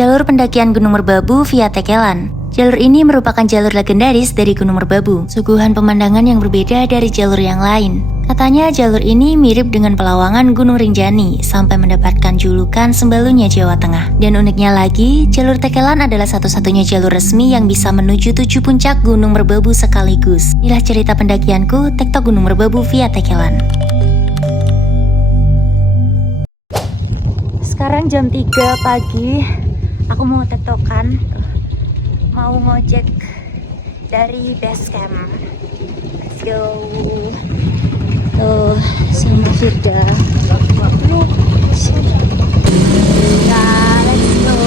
jalur pendakian Gunung Merbabu via Tekelan. Jalur ini merupakan jalur legendaris dari Gunung Merbabu, suguhan pemandangan yang berbeda dari jalur yang lain. Katanya jalur ini mirip dengan pelawangan Gunung Rinjani sampai mendapatkan julukan Sembalunya Jawa Tengah. Dan uniknya lagi, jalur Tekelan adalah satu-satunya jalur resmi yang bisa menuju 7 puncak Gunung Merbabu sekaligus. Inilah cerita pendakianku, Tektok Gunung Merbabu via Tekelan. Sekarang jam 3 pagi, aku mau tektokan, mau ngojek dari base camp. Let's go. Tuh, sama Firda. Nah, let's go.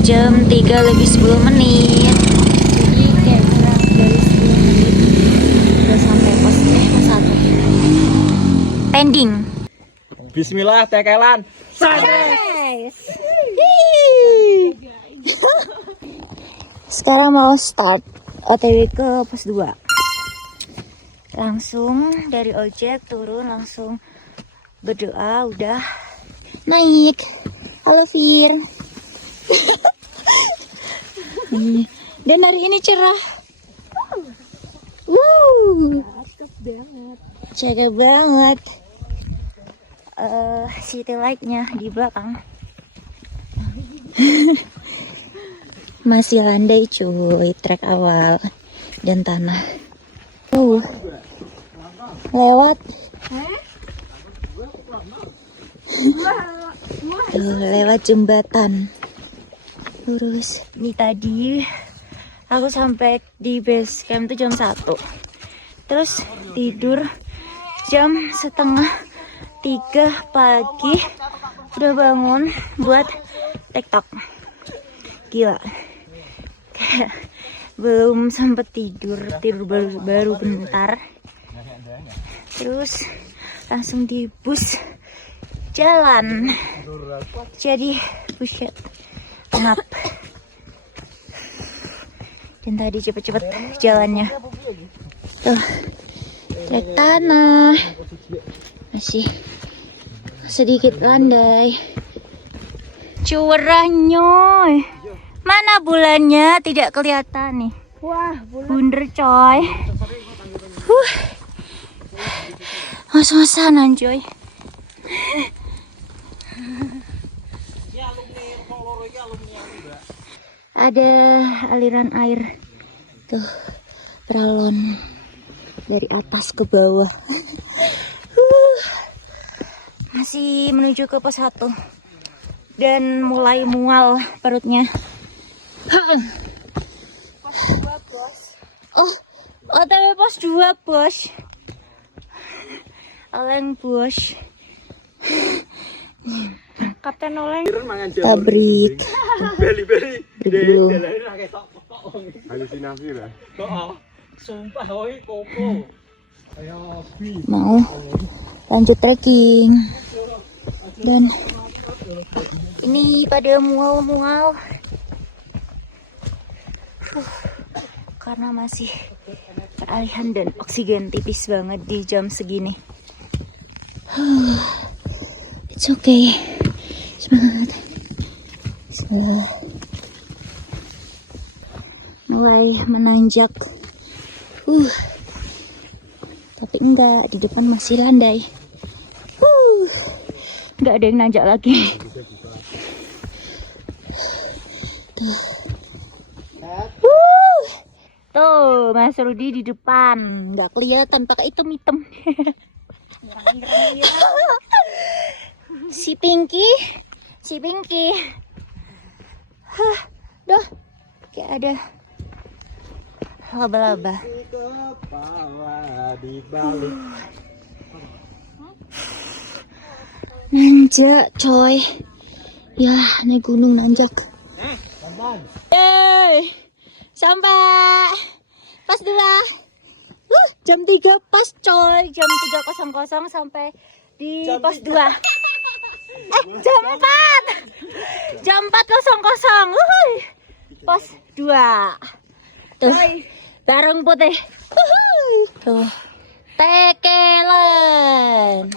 Jam 3 lebih 10 menit. Jadi kayak kurang dari 10 menit udah sampai pos 1. Pending. Bismillah Tekelan. Guys. Sekarang mau start OTW ke pos 2. Langsung dari ojek turun, langsung berdoa, udah naik. Halo Fir. Dan hari ini cerah. Cakep banget. City light-nya di belakang. Masih landai cuy, trek awal dan tanah. Lewat. Lewat jembatan. Lurus. Ini tadi aku sampai di base camp tuh jam 1. Terus tidur jam setengah 3 pagi. Udah bangun buat TikTok. Gila. Kayak belum sempet tidur baru bentar. Terus langsung di bus jalan. Jadi buset. Ngap. Dan tadi cepet-cepet jalannya. Tuh, trek tanah. Masih sedikit landai. Curah nyoy. Mana bulannya? Tidak kelihatan nih. Wah, bunder coy. Ngos-ngosanan coy. Ada aliran air tuh, peralon dari atas ke bawah. Masih menuju ke pos 1 dan mulai mual perutnya. Pos 2 bos. Oh, OTW pos 2 bos. Oleng bos. Kapten Oleng tabrik beli halusinasi lah. Sumpah koko. Mau lanjut trekking dan ini pada mual-mual karena masih peralihan dan oksigen tipis banget di jam segini. It's okay. Semangat. Bismillah. Mulai menanjak. Tapi enggak, di depan masih landai. Enggak ada yang nanjak lagi. Tuh, Mas Rudi di depan. Enggak kelihatan pakai hitam-hitam. Si Pinky. Duh, kayak ada laba-laba. Nanjak coy. Ya, naik gunung nanjak. Sampai pas 2. Jam 3 pas coy. Jam 3.00 sampai di pos 2. Jam 4. Jam 4.00. Pos 2. Tuh, bareng putih. Tuh, Tekelan.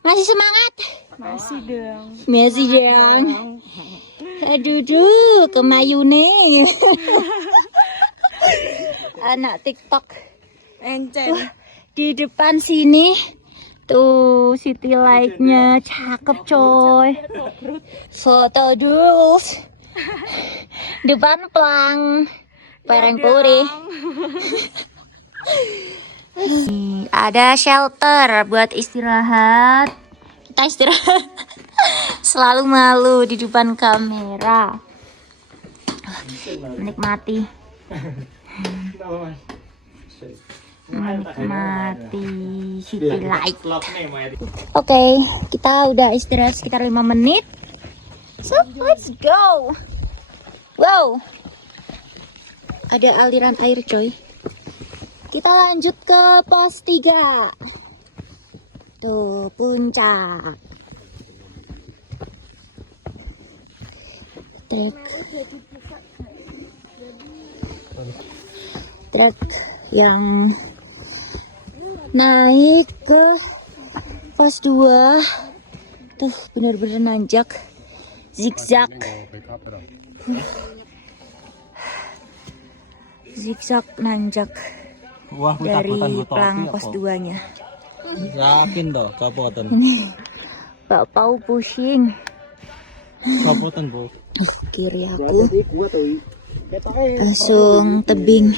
Masih semangat? Masih dong. Masih dong. Aduh, kemayune. Anak TikTok. Encen. Di depan sini tuh city light-nya cakep coy. Foto dulu. Depan pelang Pereng Puri. Ada shelter buat istirahat. Kita istirahat. Selalu malu di depan kamera. Menikmati. Menikmati city light. Oke, kita udah istirahat sekitar 5 menit. So, let's go. Wow. Ada aliran air coy. Kita lanjut ke pos 3. Tuh, puncak. Trek yang naik ke pos 2. Tuh, bener-bener nanjak. Zigzag. Zigzag nanjak. Wah, Dari pelang pos 2-nya. Yakin toh, kapotan. Pak Pau pusing. Kapotan, Bu. Kiri aku langsung tebing.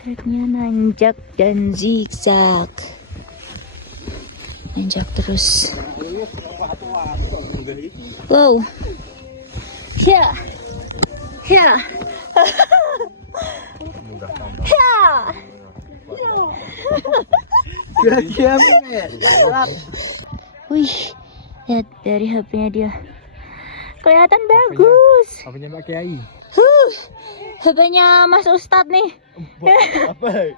Treknya nanjak dan zigzag. Nanjak terus. Wow. Ya. Ya. Ya. Wih, lihat dari HP-nya dia. Kelihatan bagus. HP-nya Mbak Kiai. HP-nya Mas Ustadz nih. Apa?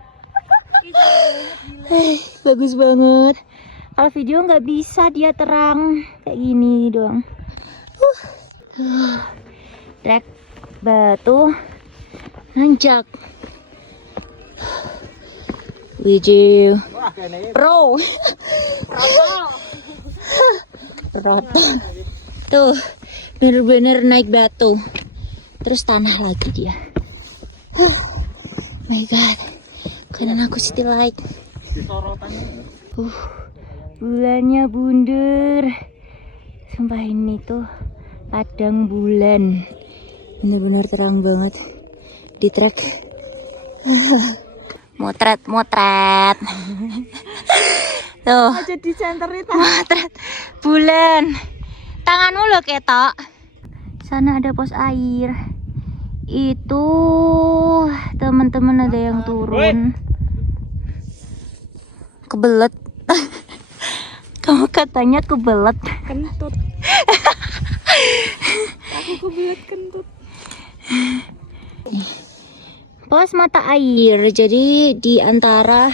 Bagus banget. Kalau video nggak bisa dia terang kayak gini doang. Trek batu nanjak. Wiji pro. Roto. Tuh, bener-bener naik batu. Terus tanah lagi dia. My god. Kanan aku city light. Bulannya bunder. Sumpah ini tuh padang bulan. Bener-bener terang banget di trek. Motret. Tuh. Aja di center itu. Motret bulan. Tanganmu lo ketok. Sana ada pos air. Itu teman-teman ada yang turun. Kebelet. Kamu katanya kebelet. Kentut. Aku kebelet kentut. Pos mata air. Jadi di antara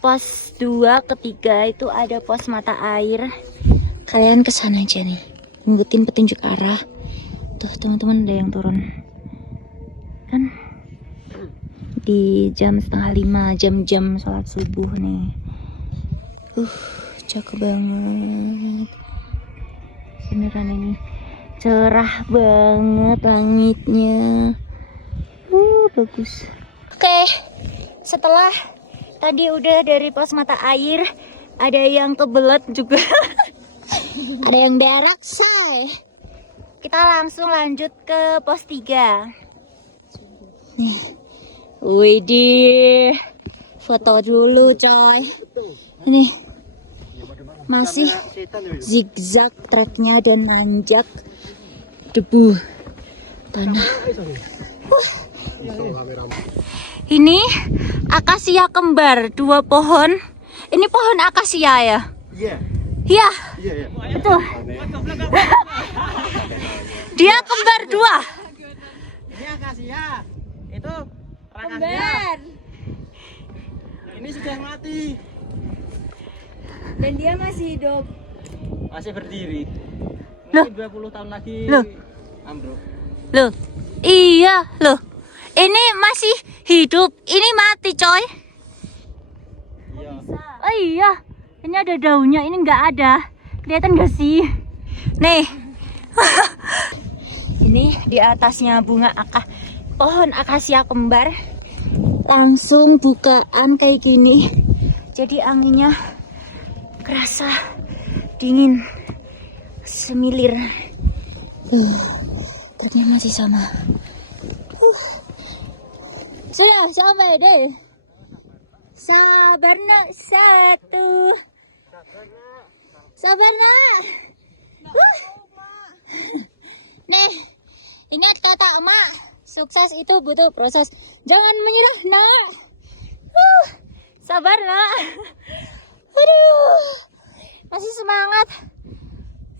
pos 2 ke 3 itu ada pos mata air. Kalian kesana aja nih. Ngikutin petunjuk arah. Tuh teman-teman ada yang turun. Kan di jam 4:30, jam-jam sholat subuh nih. Cakep banget. Beneran ini cerah banget langitnya. Bagus. Oke, setelah tadi udah dari pos mata air, ada yang kebelet juga. Ada yang berak, say. Kita langsung lanjut ke pos 3. Widih, foto dulu coy. Ini masih zigzag treknya dan nanjak debu tanah. Ini akasia kembar, 2 pohon. Ini pohon akasia ya? Iya. Iya, Iya, iya. betul. Dia kembar 2. Ini akasia. Itu Kembar. Ini sudah mati. Dan dia masih hidup. Masih berdiri. Loh. Mungkin 20 tahun lagi Loh. ambruk. Loh, iya loh. Ini masih hidup, ini mati coy. Iya. Oh iya, ini ada daunnya, ini nggak ada. Kelihatan nggak sih? Nih, ini di atasnya bunga pohon akasia kembar. Langsung bukaan kayak gini. Jadi anginnya kerasa dingin, semilir. Truknya masih sama. Sudah sampai deh. Sabar nak, 1. Sabar nak. Nih, ingat kata emak, sukses itu butuh proses. Jangan menyerah nak. Sabar nak. Aduh, masih semangat.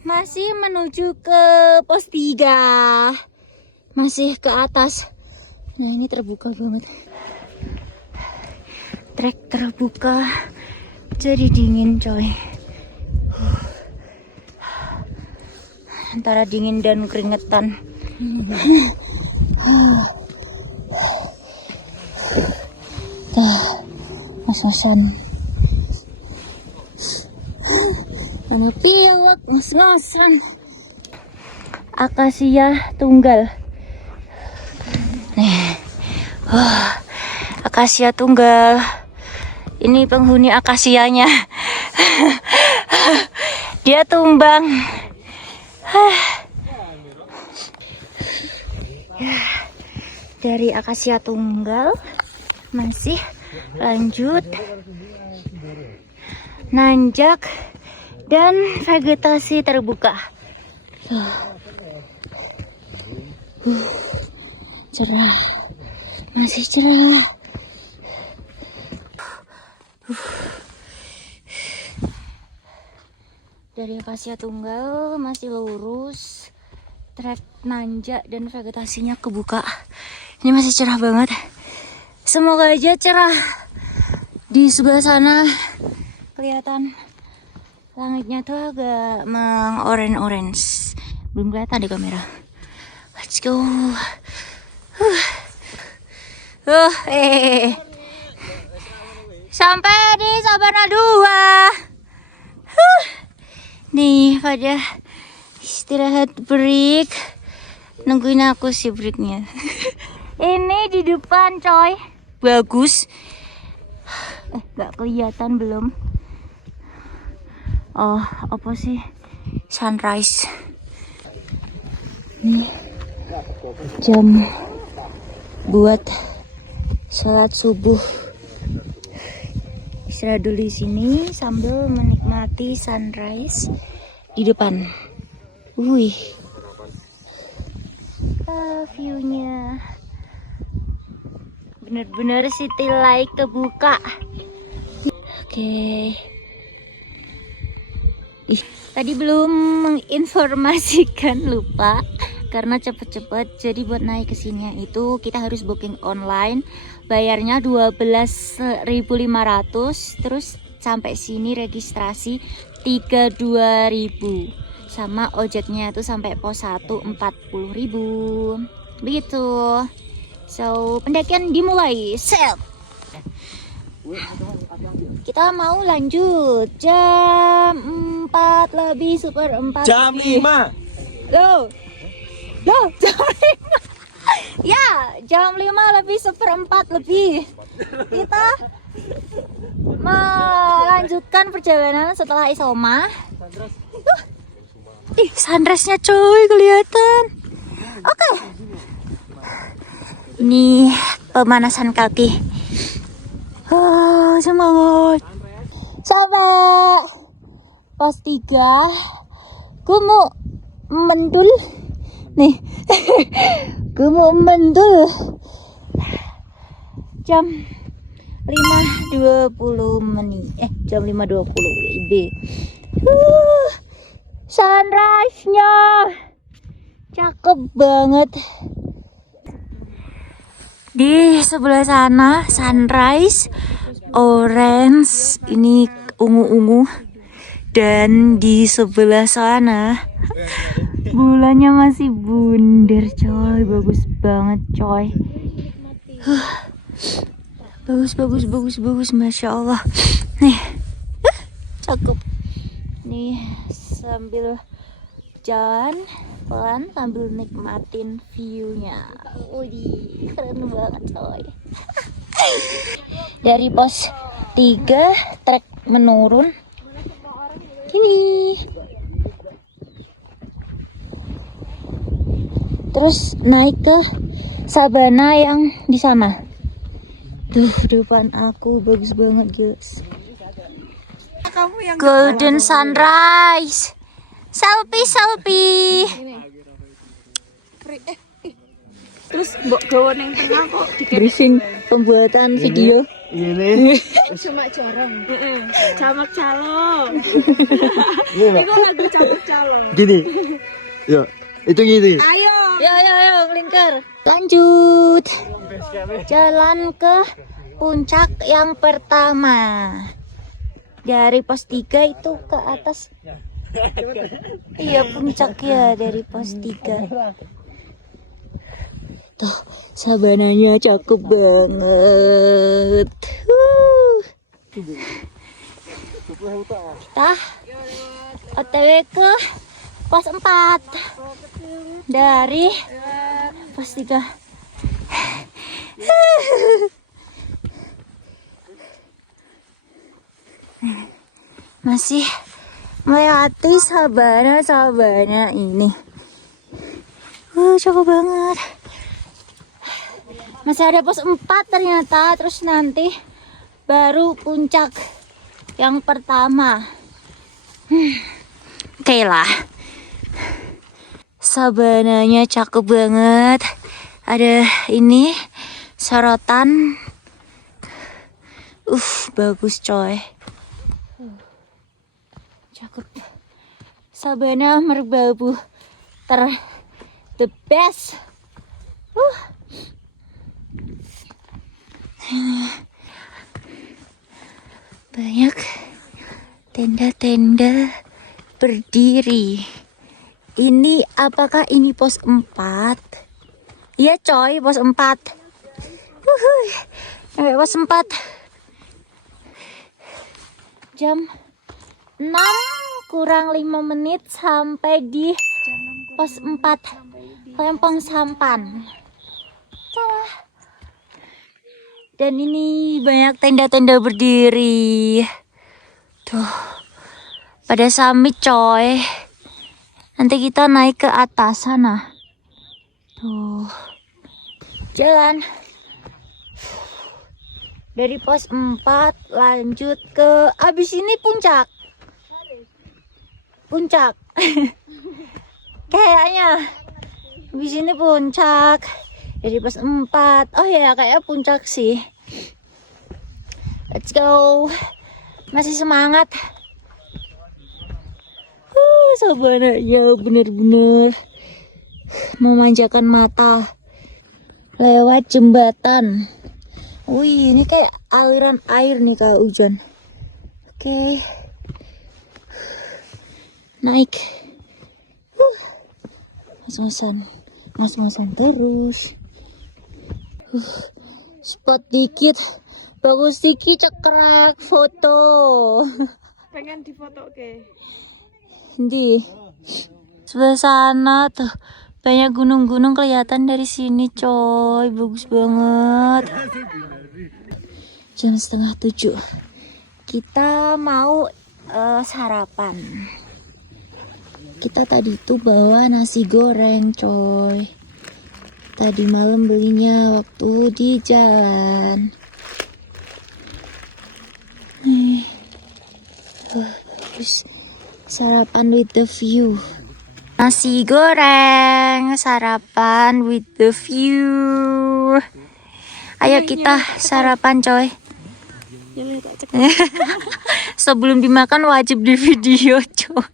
Masih menuju ke pos 3. Masih ke atas. Nah, ini terbuka banget. Trek terbuka. Jadi dingin coy. Antara dingin dan keringetan. Mas-masan. Mana piwak mas-masan. Akasia tunggal. Nih. Akasia tunggal. Ini penghuni akasianya. Dia tumbang. Dari akasia tunggal masih lanjut nanjak dan vegetasi terbuka. Cerah, masih cerah. Dari akasia tunggal masih lurus, trek nanjak dan vegetasinya kebuka. Ini masih cerah banget. Semoga aja cerah. Di sebelah sana kelihatan langitnya tuh agak meng-orange. Belum kelihatan di kamera. Let's go. Sampai di Sabana 2. Nih pada istirahat break. Nungguin aku sih breaknya. Ini di depan coy. Bagus. Gak kelihatan belum. Oh, apa sih? Sunrise. Jam buat sholat subuh. Istirahat dulu di sini sambil menikmati sunrise di depan. Wih. View-nya bener-bener city light kebuka. Oke. Tadi belum menginformasikan, lupa karena cepet-cepet. Jadi buat naik ke sini itu kita harus booking online. Bayarnya 12.500, terus sampai sini registrasi 32.000. Sama ojeknya itu sampai pos 1 40.000. Begitu. So, pendakian dimulai. Set. Kita mau lanjut jam 4 lebih super 4. Jam 5. Loh, jam 5. Ya, jam 5 lebih seperempat lebih. Kita melanjutkan perjalanan setelah Isoma. Ih, sunrise-nya coy kelihatan. Oke. Ini pemanasan kaki. Semangat. Coba pos 3. Gumu mendul. Nih. Gumu mendul. Jam 5.20 menit. Jam 5.20 WIB. Sunrise-nya cakep banget. Di sebelah sana sunrise orange, ini ungu-ungu. Dan di sebelah sana bulannya masih bundar coy, bagus banget coy. Bagus, masya Allah. Nih, cakep. Nih sambil jalan pelan sambil nikmatin view-nya. Widih, keren banget coy. Dari pos 3 trek menurun. Ini. Terus naik ke sabana yang di sana. Tuh depan aku bagus banget guys. Golden sunrise. Selfie. Terus mbok gawa ning tengah kok Briefing pembuatan video. Ini. cuma jarang. Camak calong. Ini Iku lagu camak calong. Gini. Ya, itu gini. Ayo. Yo, ngelingkar. Lanjut. Jalan ke puncak yang pertama. Dari pos 3 itu ke atas. Iya, puncak ya dari pos 3. Tuh, sabananya cakep banget. Kita OTW ke pos 4 dari pos 3. Masih melewati sabana ini. Cakep banget. Masih ada pos 4 ternyata. Terus nanti baru puncak yang pertama. Oke lah. Sabananya cakep banget. Ada ini sorotan. Bagus coy. Cakep. Sabana merbabu the best. Banyak tenda-tenda berdiri. Ini apakah ini pos 4? Iya coy, pos 4. Sampai pos 4. Jam 6 kurang 5 menit sampai di pos 4 Lempong Sampan. Salah. Dan ini banyak tenda-tenda berdiri. Tuh. Pada summit coy. Nanti kita naik ke atas sana. Tuh. Jalan. Dari pos 4 lanjut ke abis ini puncak. Kayaknya abis ini puncak. Dari pos 4. Oh ya, kayak puncak sih. Let's go. Masih semangat. Sabananya bener-bener memanjakan mata. Lewat jembatan. Wih, ini kayak aliran air nih kalau hujan. Oke. Naik. Mas-masan terus. Spot dikit, bagus dikit, cekrak foto. Pengen difoto ke? Di sebelah sana tuh banyak gunung-gunung kelihatan dari sini coy, bagus banget. Jam 6:30 kita mau sarapan. Kita tadi tuh bawa nasi goreng coy. Tadi malam belinya waktu di jalan. Terus sarapan with the view. Nasi goreng, sarapan with the view. Ayo kita sarapan coy. Ini tak cek. Sebelum dimakan wajib di video coy.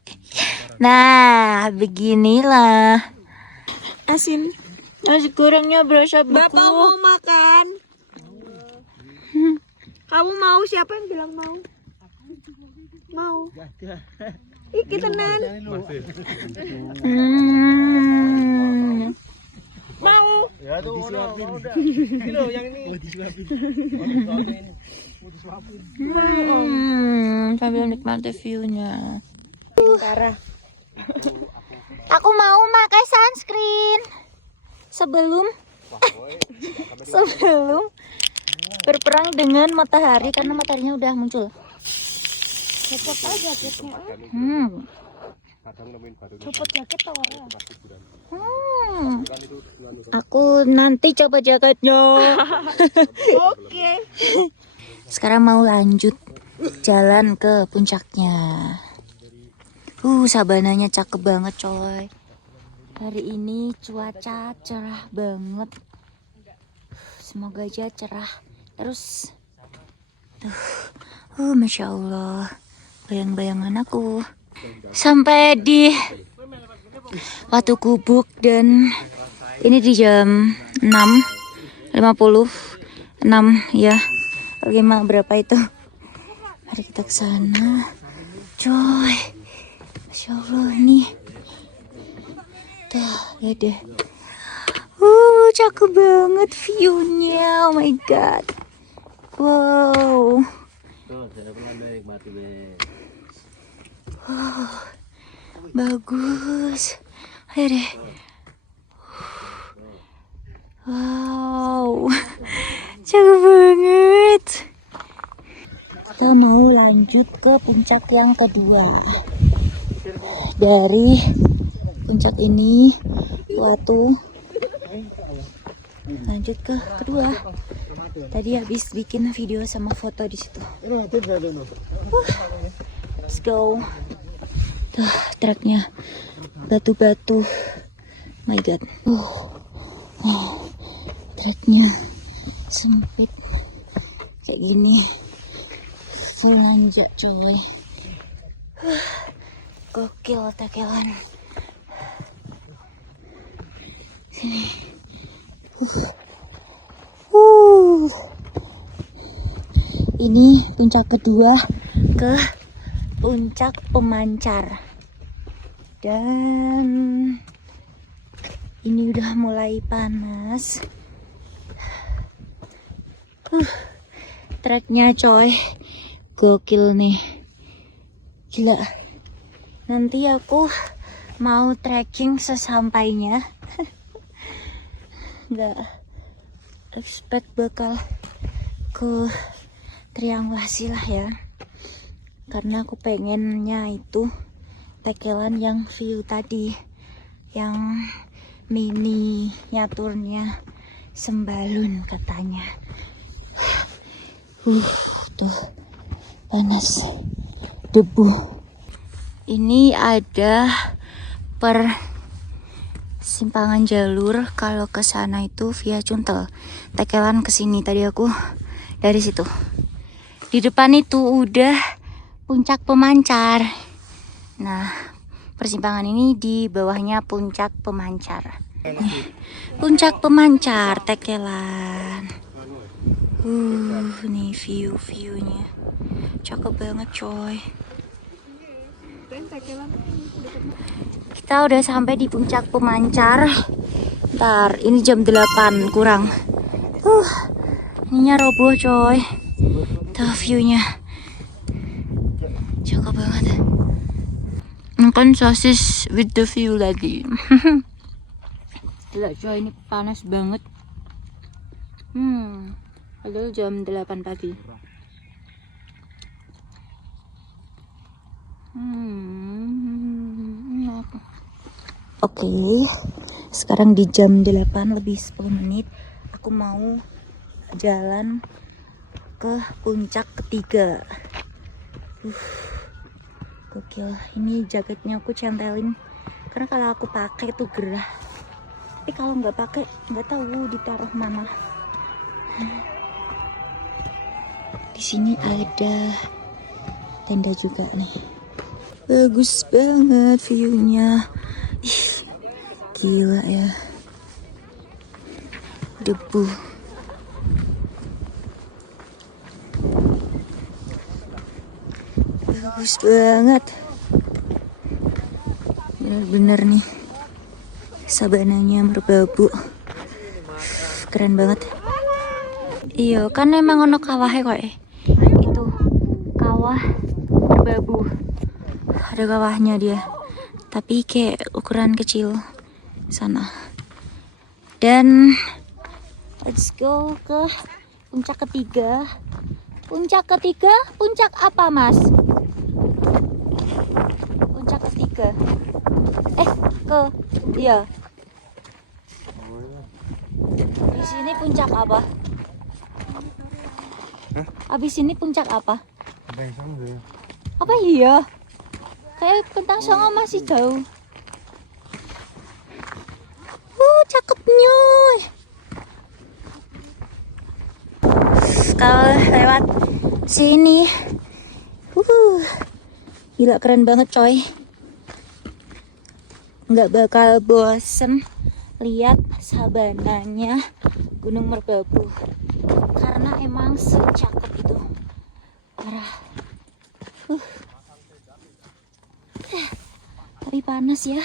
Nah beginilah. Asin. Nasi gorengnya berasa beku. Bapak mau makan. Kamu mau? Siapa yang bilang mau? Mau. Iki tenan. Mau. Ya tuh mau dah. Ini loh yang ini. Sambil nikmati view-nya. Parah. Aku mau pakai sunscreen sebelum berperang dengan matahari karena mataharinya udah muncul. Copot aja jaketnya. Copot jaket tawarnya. Aku nanti coba jaketnya. Oke. Sekarang mau lanjut jalan ke puncaknya. Sabananya cakep banget coy. Hari ini cuaca cerah banget. Semoga aja cerah terus. Masya Allah. Bayang-bayangan aku. Sampai di Watu Gubuk dan ini di jam 6:56 ya. 5 berapa itu? Mari kita ke sana. Coy. Masya Allah nih. Tuh, lihat deh. Cakep banget view-nya. Oh my god. Wow. Bagus. Lihat deh. Wow. Cakep banget. Kita mau lanjut ke puncak yang kedua. Dari puncak ini Watu lanjut ke kedua. Tadi habis bikin video sama foto di situ. Let's go. Tuh treknya batu-batu. My god. Treknya sempit kayak gini. Full nanjak coy. Gokil tekelan. Sini. Ini puncak kedua ke puncak pemancar. Dan ini udah mulai panas. Treknya coy. Gokil nih. Gila. Nanti aku mau trekking sesampainya. Nggak expect bakal ke triangulasi lah ya, karena aku pengennya itu tekelan yang view tadi, yang miniaturnya Sembalun katanya. Tuh panas, debu. Ini ada persimpangan jalur kalau ke sana itu via Cuntel. Tekelan ke sini tadi aku dari situ. Di depan itu udah puncak pemancar. Nah, persimpangan ini di bawahnya puncak pemancar. Puncak pemancar tekelan. Nih view-viewnya. Cakep banget coy. Kita udah sampai di puncak pemancar. Ntar ini jam 8 kurang. Ininya roboh coy. Tuh viewnya. Cakep banget. Makan sosis with the view tadi. Gila coy, ini panas banget. Padahal jam 8 pagi. Oke, sekarang di jam 8 lebih 10 menit aku mau jalan ke puncak ketiga. Gokil, ini jaketnya aku centelin karena kalau aku pakai tuh gerah, tapi kalau nggak pakai nggak tahu ditaruh mana. Di sini ada tenda juga nih. Bagus banget view-nya. Ih, gila ya. Debu. Bagus banget. Bener-bener nih. Sabananya merbabu. Keren banget. Iya, kan emang ono kawahnya kok. Itu kawah merbabu. Ada kawahnya dia. Tapi kayak ukuran kecil sana. Dan let's go ke puncak ketiga. Puncak ketiga, puncak apa, Mas? Puncak ketiga. Iya. Di sini puncak apa? Abis ini puncak apa? Apa iya? Kayak Kentang Songo masih jauh. Cakepnya. Kalau lewat sini, gila keren banget coy. Nggak bakal bosen lihat sabananya Gunung Merbabu karena emang secakep itu. Parah. Tapi panas ya.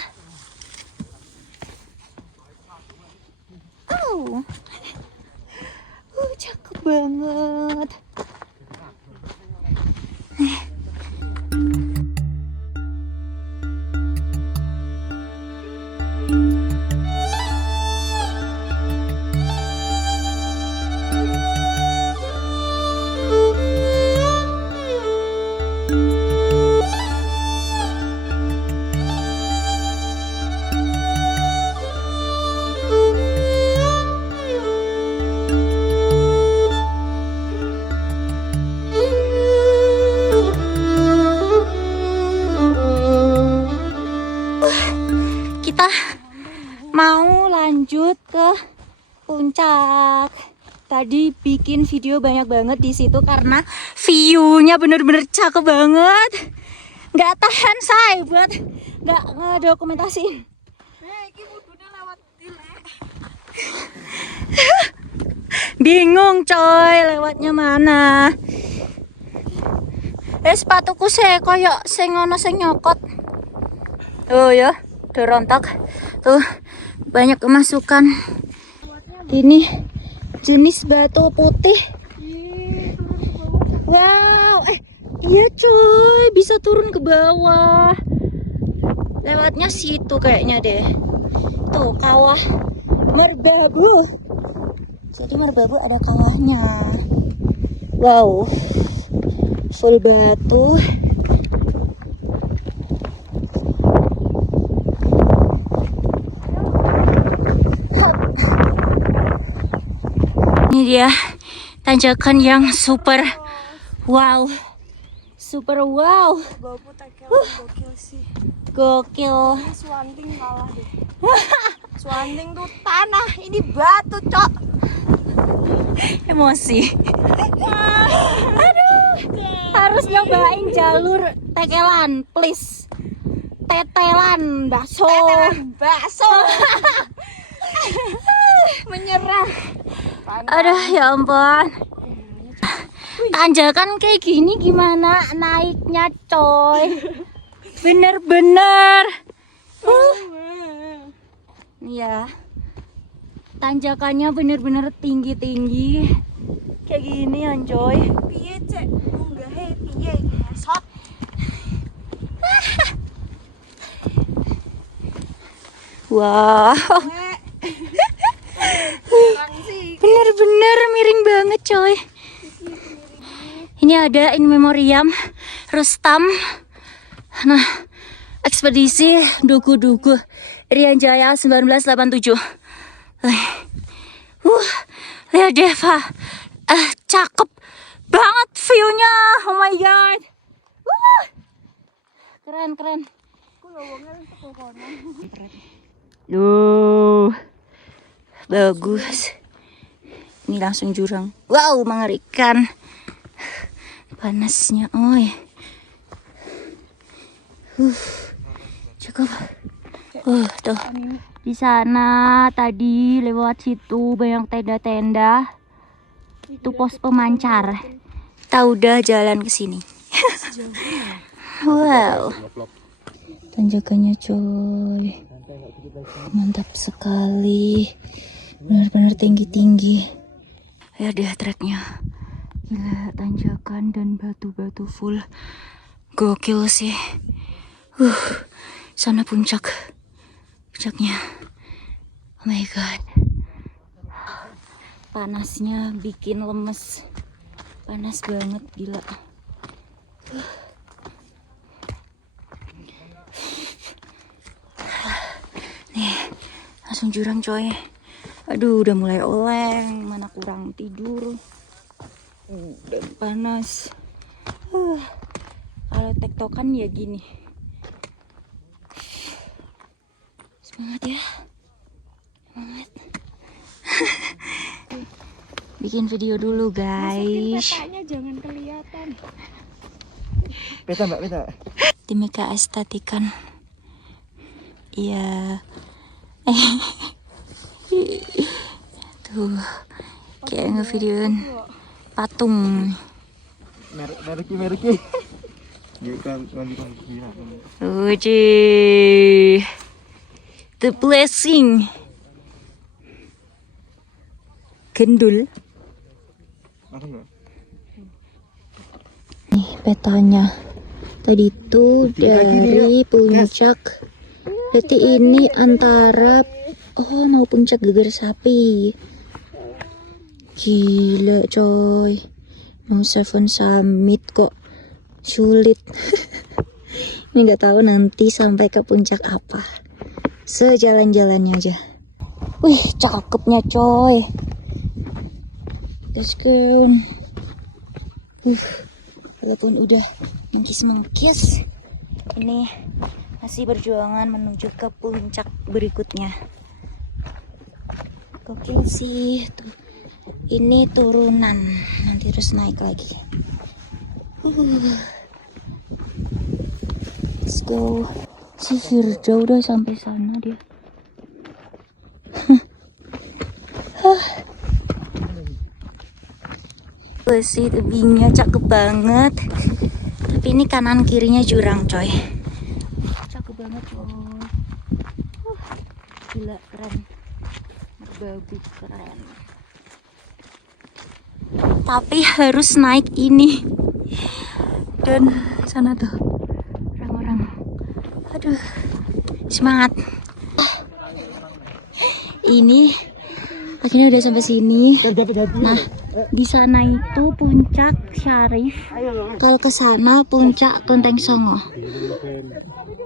Cakep banget. Kita mau lanjut ke puncak. Tadi bikin video banyak banget di situ karena view-nya bener-bener cakep banget. Nggak tahan say buat nggak ngedokumentasiin. Bingung coy lewatnya mana. Sepatuku koyok sing ono sing nyokot. Oh ya, dorontak. Tuh banyak kemasukan. Ini jenis batu putih. Wow, iya coy, bisa turun ke bawah. Lewatnya situ kayaknya deh. Tuh kawah Merbabu. Jadi Merbabu ada kawahnya. Wow, full batu. Ini dia tanjakan yang super wow. Super wow. Babu Tekelan gokil sih. Gokil. Ini Swanting kalah deh. Swanting tuh tanah, ini batu, Cok. Emosi. Aduh. Harus nyobain jalur Tekelan, please. Tetelan bakso. Tetelan bakso. Menyerah. Aduh, ya ampun. Tanjakan kayak gini gimana naiknya, coy? Bener-bener. Iya. Tanjakannya bener-bener tinggi-tinggi. Kayak gini, anjoy. Piye, Cek? Munggahe piye? Ngesot. Wow. Bener-bener miring banget, coy. Ini ada in memoriam Rustam. Nah, ekspedisi Dugu-Dugu Irian Jaya 1987. Lihat deh, Pak. Cakep banget view-nya. Oh my god. Keren. Bagus. Ini langsung jurang. Wow, mengerikan. panasnya, oi. Cukup. Tuh. Di sana tadi lewat situ banyak tenda-tenda. Itu pos pemancar. Kita udah jalan ke sini. Wow. Tanjakannya coy. Mantap sekali. Benar-benar tinggi-tinggi. Ya deh treknya. Gila, tanjakan dan batu-batu full. Gokil sih. Sana puncaknya. Oh my god. Panasnya bikin lemes. Panas banget, gila. Nih, langsung jurang coy. Aduh, udah mulai oleng. Mana kurang tidur. Dan panas. Kalau tektokan ya gini. Semangat ya. Semangat. Bikin video dulu guys. Petanya jangan kelihatan. Peta mbak, peta. Timika estetikan. Iya. Tuh. Kayak ngevideoin patung. Mereki. Uji. The blessing. Gendul. Nih petanya. Tadi itu dari puncak. Berarti ini antara mau puncak Geger Sapi. Gila coy. Mau Seven Summit kok sulit. Ini nggak tahu nanti sampai ke puncak apa. Sejalan-jalannya aja. Wih, cakepnya coy. Let's go. Walaupun udah mengkis-mengkis, ini masih berjuangan menuju ke puncak berikutnya. Gokil sih tuh. Ini turunan, nanti terus naik lagi. Let's go. Si Firda udah sampai sana dia. Sih tebingnya cakep banget. Tapi ini kanan kirinya jurang coy. Cakep banget coy. Gila keren. Babi keren. Tapi harus naik ini. Dan sana tuh orang-orang. Aduh, semangat. Ini akhirnya udah sampai sini. Nah, di sana itu puncak Syarif. Kalau ke sana puncak Kelenteng Songo.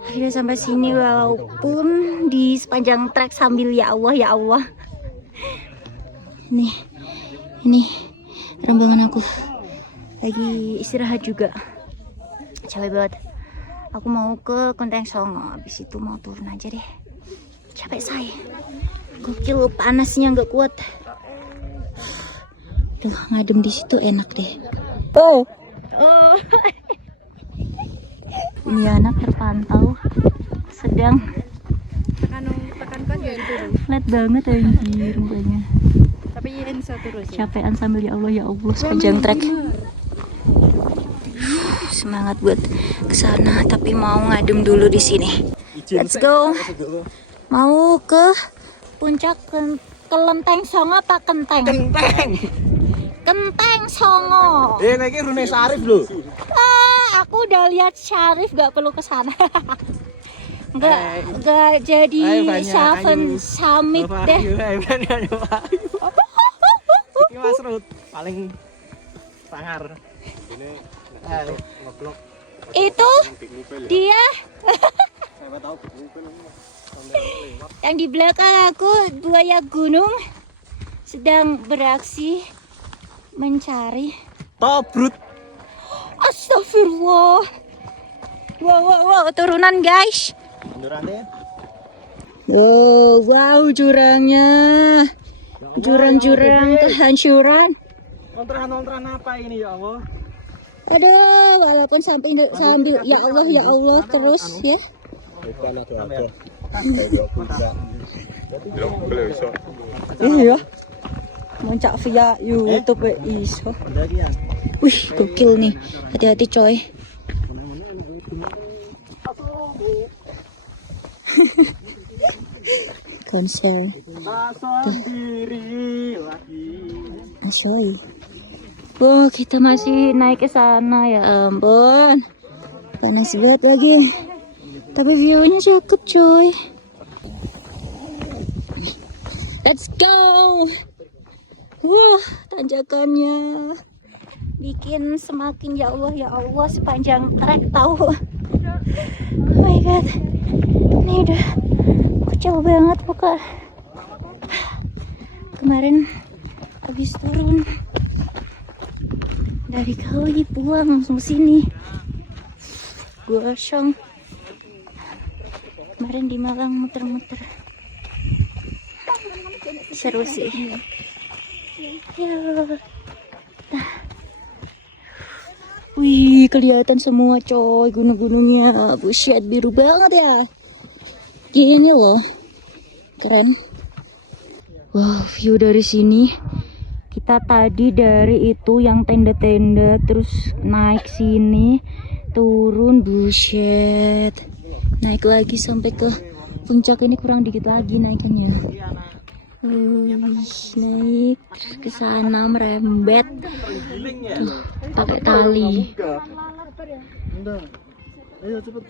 Akhirnya sampai sini walaupun di sepanjang trek sambil ya Allah. Ini rombongan aku lagi istirahat juga. Capek banget. Aku mau ke Kelenteng Songo. Habis itu mau turun aja deh. Capek saya. Gokil, panasnya nggak kuat. Tuh, ngadem di situ enak deh. Oh. Ini anak terpantau sedang Tekankan ya itu. flat banget anjir mukanya. Tapi Ensa terus ya. Capean sambil ya Allah sepanjang trek. Semangat buat kesana tapi mau ngadem dulu di sini. Let's go. Mau ke puncak Kelenteng Songo apa Kenteng? Kenteng Songo. Naiknya Rune Syarif loh. Aku udah lihat Syarif, gak perlu ke sana. Nggak jadi Seven Summit deh. Ini Mas Rut paling sangar. Ini ngeblok. Itu dia. Yang di belakang aku buaya gunung sedang beraksi mencari. Tobrut. Astagfirullah. Wow, turunan guys. Turunan. Oh, wow, jurangnya. Jurang-jurang kehancuran. Ontran apa ini ya Allah? Aduh, walaupun sambil ya Allah terus ya. Iya. Muncak via YouTube iso. Wih, gokil nih. Hati-hati coy. Konsel. Asyik. Oh, kita masih naik ke sana ya ampun. Panas banget lagi. Tapi view-nya cakep coy. Let's go. Wah, tanjakannya bikin semakin ya Allah sepanjang trek tahu. Oh my god. Ini udah kecil banget pokoknya. Kemarin habis turun dari Kali pulang langsung sini. Gosong. Kemarin di Malang muter-muter. Seru sih. Ya. Nah. Wih, kelihatan semua coy gunung-gunungnya. Buset, biru banget ya. Gini loh. Keren. Wow, view dari sini. Kita tadi dari itu yang tenda-tenda terus naik sini, turun, buset. Naik lagi sampai ke puncak ini, kurang dikit lagi naiknya. Naik ke sana merembet. Tuh, pakai tali. Ayo cepet.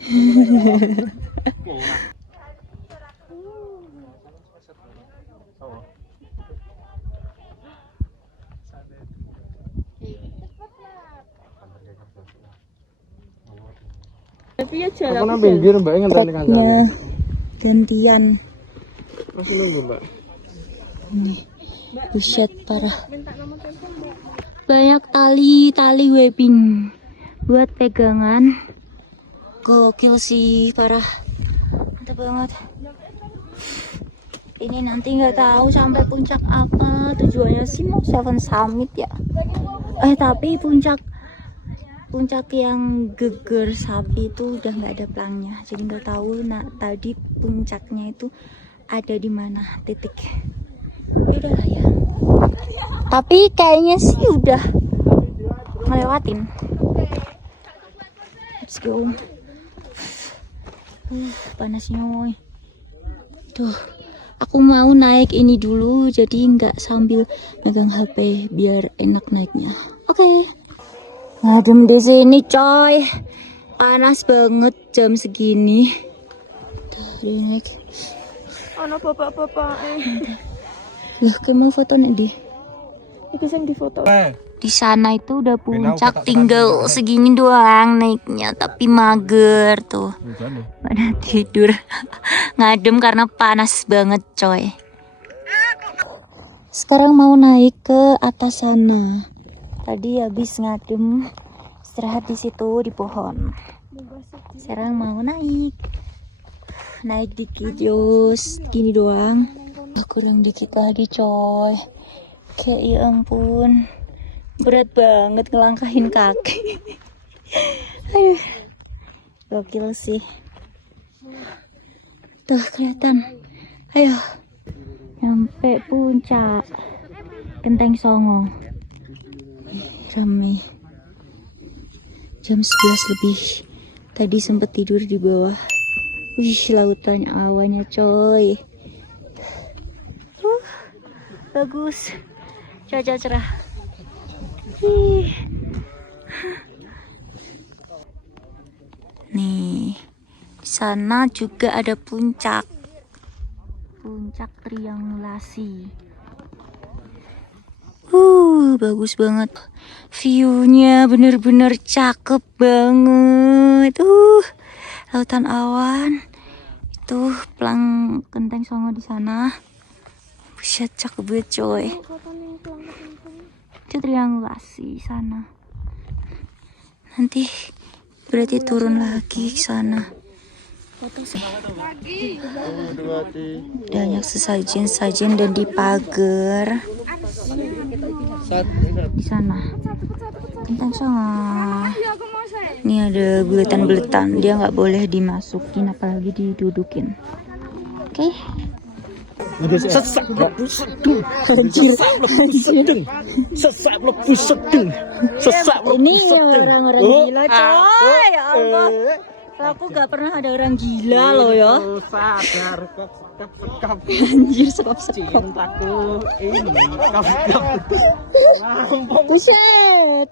Tapi ya jalan. Aku nang pinggir mbak ngenteni kancane. Nah, gantian. Masih nunggu mbak. Buset parah. Banyak tali webbing buat pegangan. Gokil sih, parah. Mantap banget. Ini nanti nggak tahu sampai puncak apa, tujuannya sih mau Seven Summit ya. Tapi puncak yang geger sapi itu udah nggak ada pelangnya, jadi nggak tahu. Nah tadi puncaknya itu ada di mana titik. Udah lah ya. Tapi kayaknya sih udah ngelewatin. Let's go. Panasnya woy. Tuh, aku mau naik ini dulu jadi nggak sambil megang HP biar enak naiknya. Oke. Ngadem di sini coy. Panas banget jam segini. Tuh, naik. Ono bapak-bapak Lah, kayak mau foto nih di. Itu yang difoto. Di sana itu udah puncak, tinggal segini doang naiknya, tapi mager tuh. Pada tidur. Ngadem karena panas banget coy. Sekarang mau naik ke atas sana. Tadi habis ngadem, istirahat di situ di pohon. Sekarang mau naik dikit jos, gini doang. Kurang dikit lagi coy. Kayak ya ampun, berat banget ngelangkahin kaki. Aduh, gokil sih. Tuh kelihatan. Ayo, sampai puncak Genteng Songo. Rame. Jam 11 lebih. Tadi sempet tidur di bawah. Wih, lautan awannya coy. Bagus. Cuaca cerah. Nih, di sana juga ada puncak triangulasi. Bagus banget. View-nya bener-bener cakep banget. Lautan awan. Itu pelang Genteng Songo di sana. Buset, cakep banget coy. Itu triangulasi sana. Nanti berarti turun lagi ke sana. Banyak sesajen dan di pagar di sana. Kentang songo. Ini ada buletan-buletan, dia nggak boleh dimasukin apalagi didudukin. Oke. Sesak lebu sedung. Sesak lebu sedung. Sesak lebu sedung. Sesak lebu Ini sedung. orang-orang gila coy, ya Allah. Aku gak pernah ada orang gila loh ya. Sadar kep. Anjir sekop-sekop. Cintaku ini kep. Buset.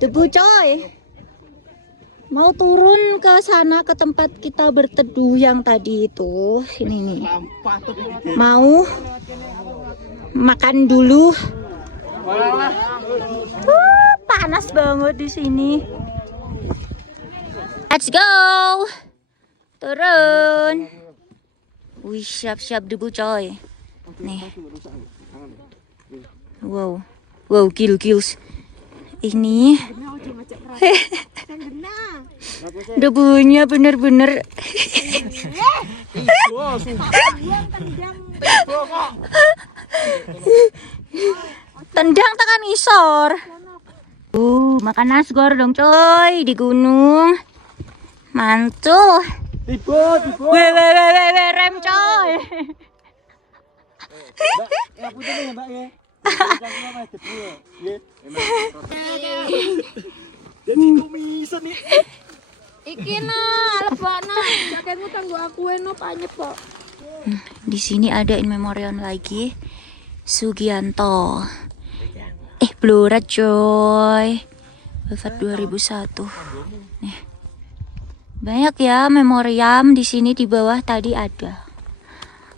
Debu coy. Mau turun ke sana ke tempat kita berteduh yang tadi itu. Ini nih. Mau makan dulu. Panas banget di sini. Let's go. Turun. Wih, siap-siap debu coy. Nih. Wow. Wow, kills. Ini debunya bener-bener tendang tekan isor. Makan nasgor dong coy di gunung. Mantul. Weh, rem coy. Iki nah, lebokno. Jaketmu tanggo aku eno panyep kok. Di sini ada in memoriam lagi Sugianto. Blora coy. Wafat 2001. Nih. Banyak ya memoriam di sini, di bawah tadi ada.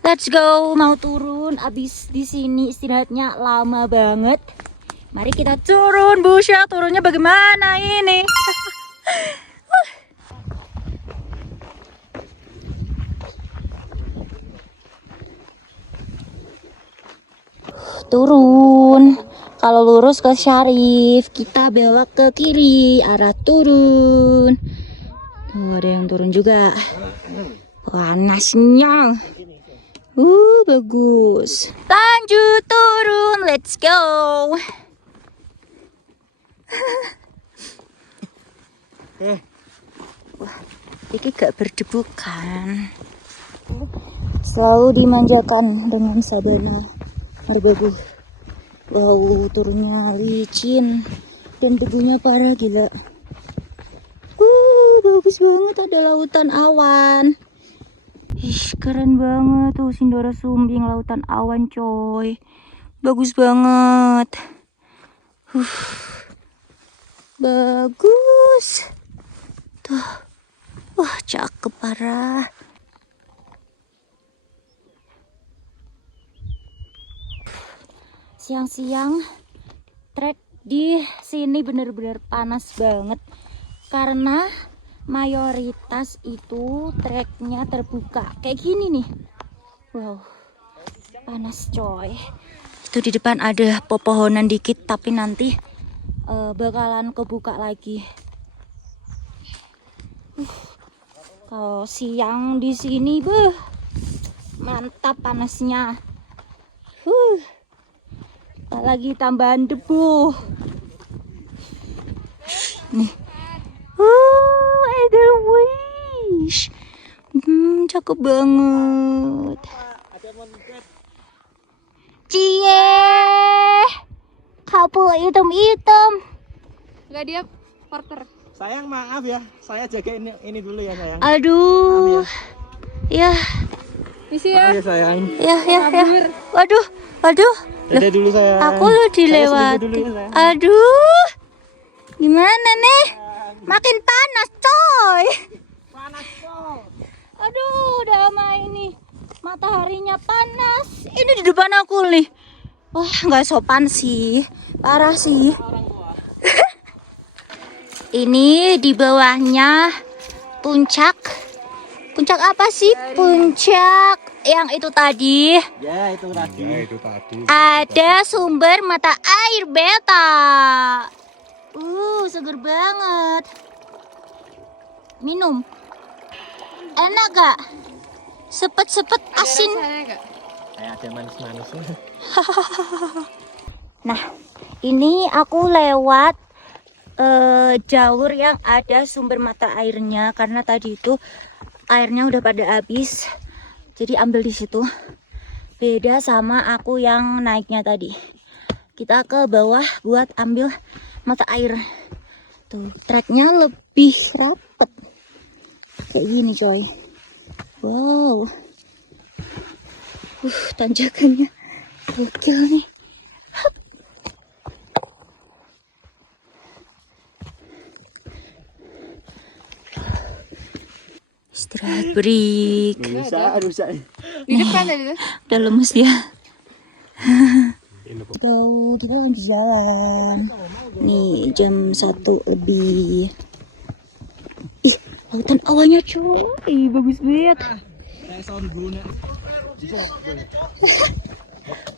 Let's go, mau turun. Abis di sini istirahatnya lama banget. Mari kita turun, Busya. Turunnya bagaimana ini? Turun. Kalau lurus ke Syarif, kita belok ke kiri, arah turun. Tuh, ada yang turun juga. Panasnya. Bagus. Lanjut turun, let's go. Wah, ini gak berdebu kan? Selalu dimanjakan dengan sabana merbabu. Wow, turunnya licin dan debunya parah gila. Bagus banget, ada lautan awan. Ih, keren banget tuh Sindoro Sumbing, lautan awan coy. Bagus banget. Bagus. Tuh. Wah, cakep parah. Siang-siang trek di sini bener-bener panas banget karena mayoritas itu treknya terbuka kayak gini nih. Wow, panas coy. Itu di depan ada pepohonan dikit tapi nanti bakalan kebuka lagi. Kalau siang di sini mantap panasnya. Apalagi tambahan debu. Nih. Edelweiss. Cakep banget. Cie. Kapal hitam-hitam. Enggak, dia porter. Sayang, maaf ya, saya jaga ini dulu ya sayang. Aduh. Ya. Misi ya. Ya sayang. Ya. Waduh. Dadah dulu sayang. Aku lu dilewati. Dulu, ya, sayang. Aduh. Gimana nih? Makin panas, coy. Panas kok. Aduh, udah lama ini. Mataharinya panas. Ini di depan aku nih. Wah, nggak sopan sih. Parah sih. Ini di bawahnya puncak. Puncak apa sih? Puncak yang itu tadi. Ya, itu tadi. Ada sumber mata air beta. Seger banget. Minum. Enak gak? Sepet-sepet asin. Kayak ada manis-manisnya. Nah, ini aku lewat jalur yang ada sumber mata airnya, karena tadi itu airnya udah pada habis. Jadi ambil di situ. Beda sama aku yang naiknya tadi. Kita ke bawah buat ambil mata air. Tuh, treknya lebih rapet. Kayak gini coy. Wow. Tanjakannya gokil nih. Istirahat break. Rusak. Di depan tadi tuh. Udah lemes dia. Tuh, kita lanjut jalan. Nih, jam 1 lebih. Ih, lautan awannya coy. Bagus banget. Kayak sound guna.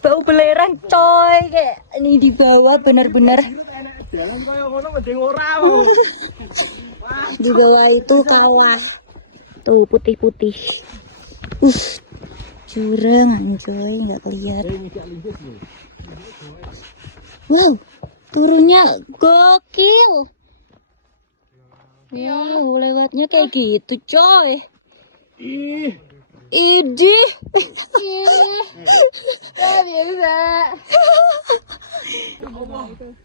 Bau belerang coy. Kayak ini di bawah bener-bener. Jalan kayak ngono mending ora. Di bawah itu kawah. Tuh, putih-putih. Jurang coy, nggak kelihatan. Wow, turunnya gokil. Wow, lewatnya kayak gitu coy. Idih. Biasa.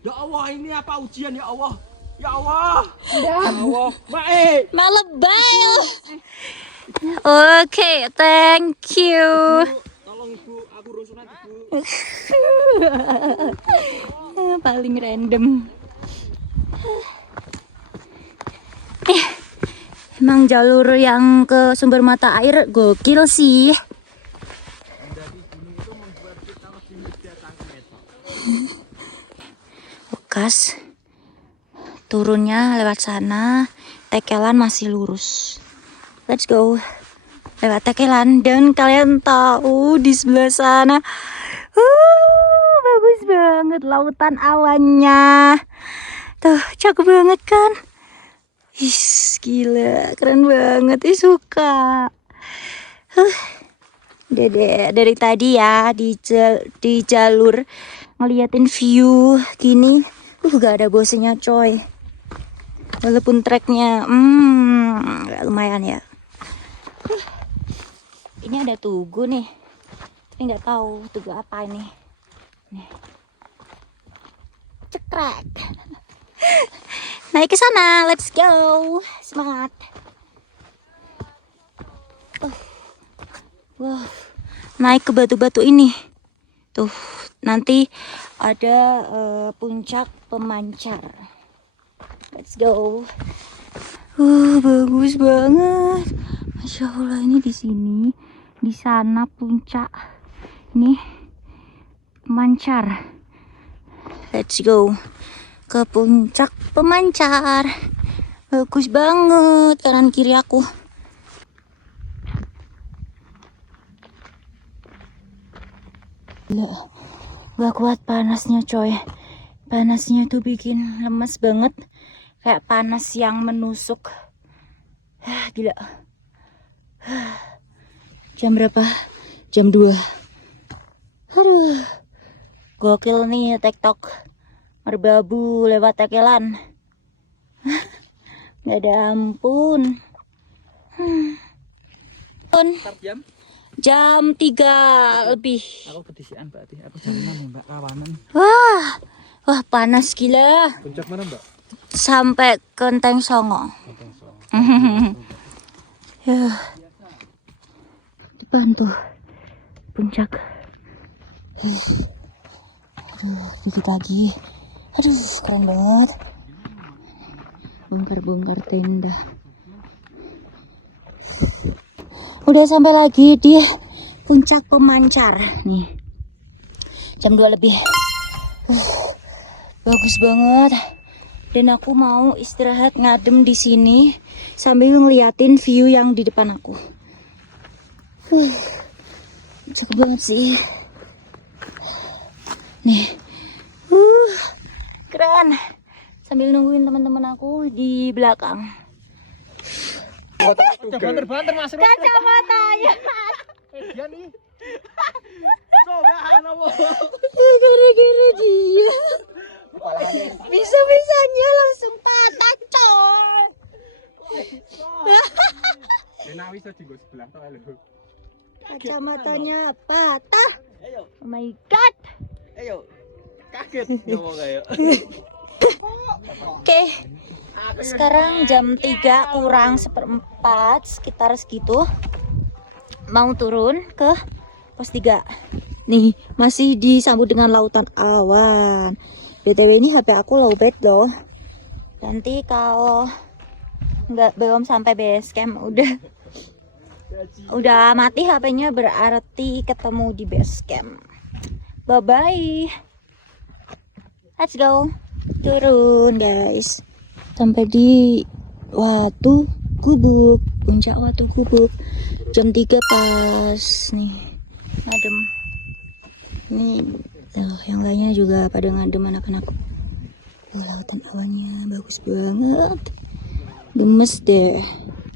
Ya Allah, ini apa ujian ya Allah? Ya Allah. Ya Allah. Baik. Malebay. Oke, thank you. Tolong Ibu, aku rusunan Ibu. Paling random. Emang jalur yang ke sumber mata air gokil sih. Bekas turunnya lewat sana, tekelan masih lurus. Let's go. Lewat tekelan, dan kalian tahu di sebelah sana bagus banget lautan awannya. Tuh, cakep banget kan? Ih, gila, keren banget. Ih, suka. Dari tadi ya di jalur ngeliatin view gini, gak ada bosannya coy. Walaupun treknya lumayan ya. Ini ada tugu nih, tapi nggak tahu tugu apa ini. Nih. Cekrek. Naik ke sana, let's go. Semangat. Wow, naik ke batu-batu ini. Tuh, nanti ada puncak pemancar. Let's go. Bagus banget. Masya Allah, ini di sini, di sana puncak. Ini pemancar. Let's go ke puncak pemancar. Bagus banget kanan kiri aku. Gak kuat panasnya coy. Panasnya tuh bikin lemes banget. Kayak panas yang menusuk. Gila. Jam berapa? Jam 2. Aduh. Gokil nih TikTok. Merbabu lewat tekelan. Gak ada ampun. Jam? Jam 3 lebih. Aku petisian berarti. Aku jam 6 ya Mbak, kawanan. Wah panas gila. Puncak mana Mbak? Sampai Kenteng Songo. Ya. Depan tuh puncak. Aduh, dikit lagi. Aduh, keren banget. Bongkar-bongkar tenda. Udah sampai lagi di puncak pemancar nih. Jam 2 lebih. Bagus banget. Dan aku mau istirahat ngadem di sini sambil ngeliatin view yang di depan aku. Cakep banget sih. Nih. Keren. Sambil nungguin teman-teman aku di belakang. Banter Mas. Kacamatanya. Dia nih. Subhanallah. Gara-gara dia. Bisa-bisanya langsung sebelah tuh halo. Kacamatanya patah. Ayo, Oh my god. ayo. Kaget ngomong kayak. Oke. Sekarang jam 3 kurang 1/4 sekitar segitu. Mau turun ke pos 3. Nih, masih disambut dengan lautan awan. BTW ini HP aku lowbat loh. Nanti kalau belum sampai base camp udah mati HP-nya, berarti ketemu di base camp. Bye bye. Let's go. Turun guys. Sampai di Watu Gubuk, puncak Watu Gubuk. Jam 3 pas nih. Ngadem. Ini yang lainnya juga pada ngadem anak-anak. Lautan awannya bagus banget. Gemes deh.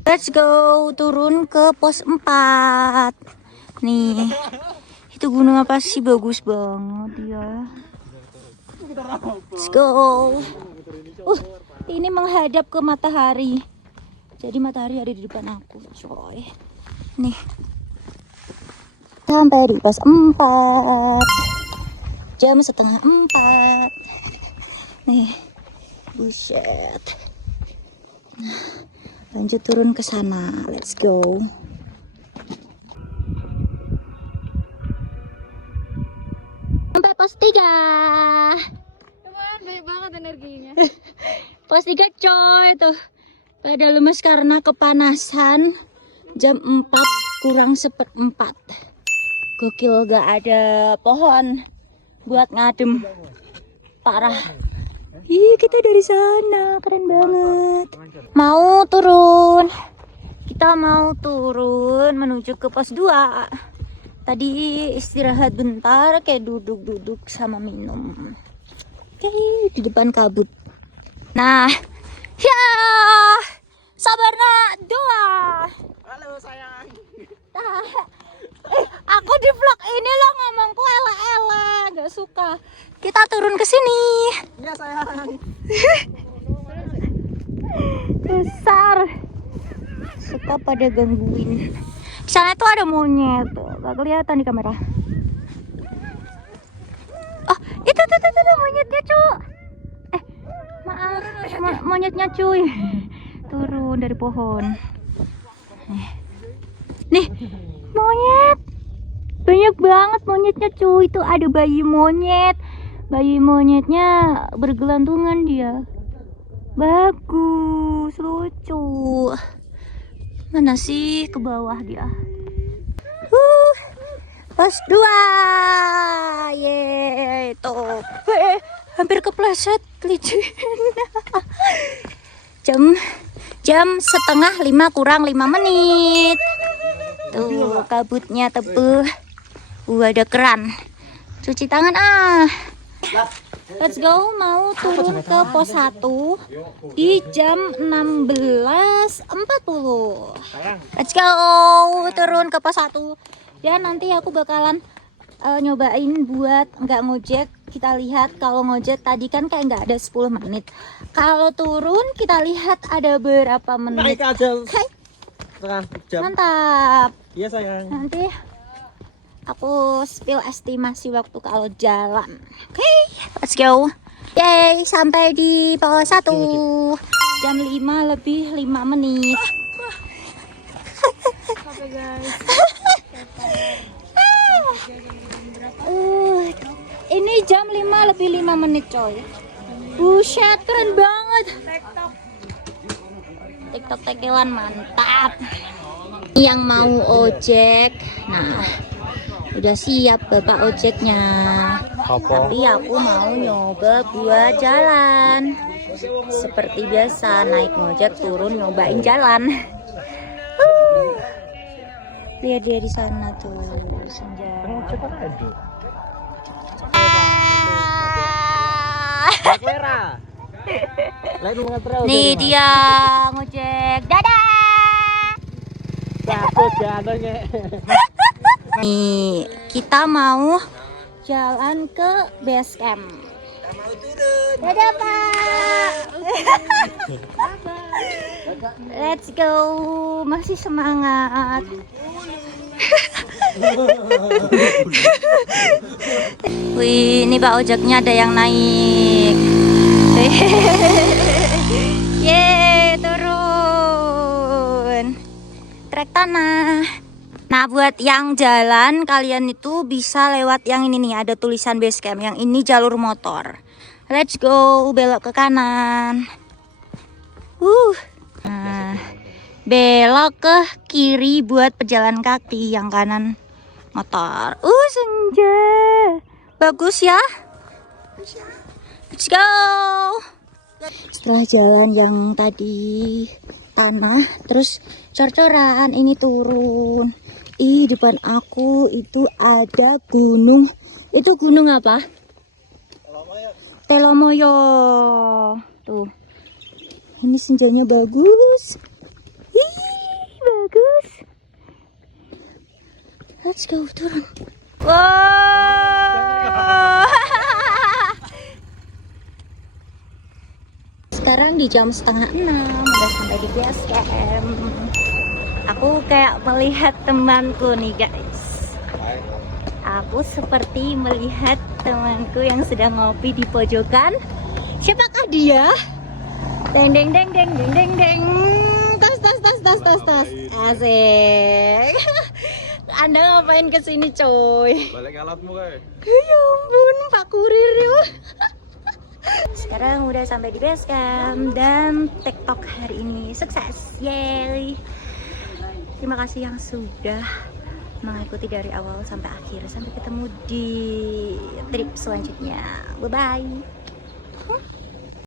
Let's go, turun ke pos 4. Nih, itu gunung apa sih, bagus banget ya. Let's go. Ini menghadap ke matahari. Jadi matahari ada di depan aku, coy. Nih. Sampai di pos 4. Jam setengah 4. Nih. Buset. Lanjut turun ke sana. Let's go. Sampai pos 3. Teman, banyak banget energinya. Pos 3 coy tuh. Pada lemes karena kepanasan. Jam 4 kurang 1/4. Gokil, gak ada pohon buat ngadem. Parah. Ih, kita dari sana, keren banget. Mau turun. Kita mau turun menuju ke pos 2. Tadi istirahat bentar, kayak duduk-duduk sama minum. Oke, di depan kabut. Nah, ya, sabar nak, doa. Halo sayang. Aku di vlog ini lo ngomongku ela-ela, gak suka. Kita turun ke sini. Iya sayang. Besar. Suka pada gangguin. Di sana tuh ada monyet, gak kelihatan di kamera. Oh, itu monyetnya, cu. Maaf, monyetnya cuy. Turun dari pohon. Nih, monyet. Banyak banget monyetnya cuy. Itu ada bayi monyet. Bayi monyetnya bergelantungan dia. Bagus, lucu. Mana sih, ke bawah dia. Pos 2. Yeay, tuh. Hampir kepleset, licin. Jam setengah 5 kurang 5 menit. Tuh, kabutnya tebel. Ada keran. Cuci tangan Let's go, mau turun ke pos 1 di jam 16.40. Let's go, turun ke pos 1. Dan nanti aku bakalan nyobain buat nggak ngojek. Kita lihat kalau ngojek tadi kan kayak nggak ada 10 menit. Kalau turun kita lihat ada berapa menit. Naik aja. Okay. Setengah jam. Mantap. Iya sayang. Nanti aku spill estimasi waktu kalau jalan. Oke, let's go. Yay, sampai di pos 1. Jam 5 lebih 5 menit. Oke guys. Ini jam 5 lebih 5 menit coy. Buset, keren banget. TikTok tekelan mantap. Yang mau ojek, nah udah siap bapak ojeknya. Tapi aku mau nyoba buat jalan. Seperti biasa naik ngojek turun nyobain jalan. Lihat dia di sana tuh senja. Nih dia ngojek. Dadah. Nih, kita mau jalan ke base camp. Dadah, Pak. Let's go. Masih semangat. Wih, ini Pak Ojaknya ada yang naik. Yeay, turun. Trek tanah. Nah, buat yang jalan, kalian itu bisa lewat yang ini nih, ada tulisan base camp. Yang ini jalur motor. Let's go, belok ke kanan. Nah, belok ke kiri buat pejalan kaki, yang kanan motor. Senja. Bagus ya. Let's go. Setelah jalan yang tadi tanah, terus cor-coran, ini turun. Depan aku itu ada gunung. Itu gunung apa? Telomoyo. Tuh. Ini senjanya bagus. Bagus. Let's go, turun. Wow. Sekarang di jam 5:30 udah sampai di base camp. Aku kayak melihat temanku nih guys. Aku seperti melihat temanku yang sedang ngopi di pojokan. Siapakah dia? Deng deng deng deng deng deng deng. Tas. Asik. Anda ngapain kesini coy? Balik alatmu guys. Ya ampun, Pak Kurir ya. Sekarang udah sampai di base camp dan TikTok hari ini sukses. Yeay. Terima kasih yang sudah mengikuti dari awal sampai akhir. Sampai ketemu di trip selanjutnya. Bye bye.